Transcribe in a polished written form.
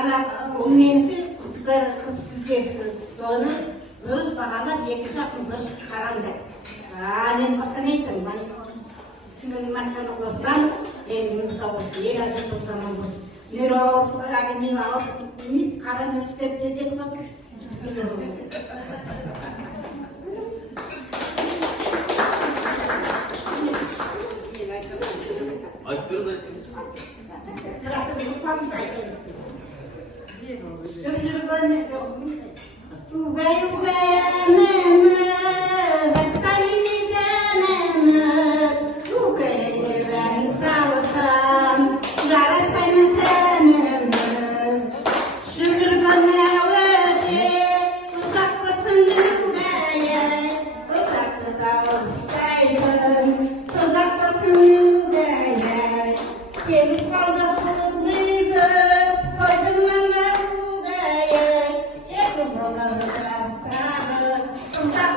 ана менікі қыз күлтесі соны өз бағалап екі жақтың дұрыс қараңдар. Мен басқа не айтамын? Сүймені маршаны қосқан, енді сауықты, ел адам болсаман болсын. Нер ауыртылар, әгенен ауыртылып, не қара нөстер тезек басыр. Айтып беріңіз, айтып беріңіз. Сұрақты бұқпамыз айтайын. Жүргені жоқпын. Угай әніміз, әттамине жанымыз, угайден салысам, жарасаймын сәніміз. Жүргені өте, ұзақ болсын угай, ұзақты да ұстайын, ұзақ болсын угай. Келіп қалды бұл үйге, қойдың маңа угай. Thank you.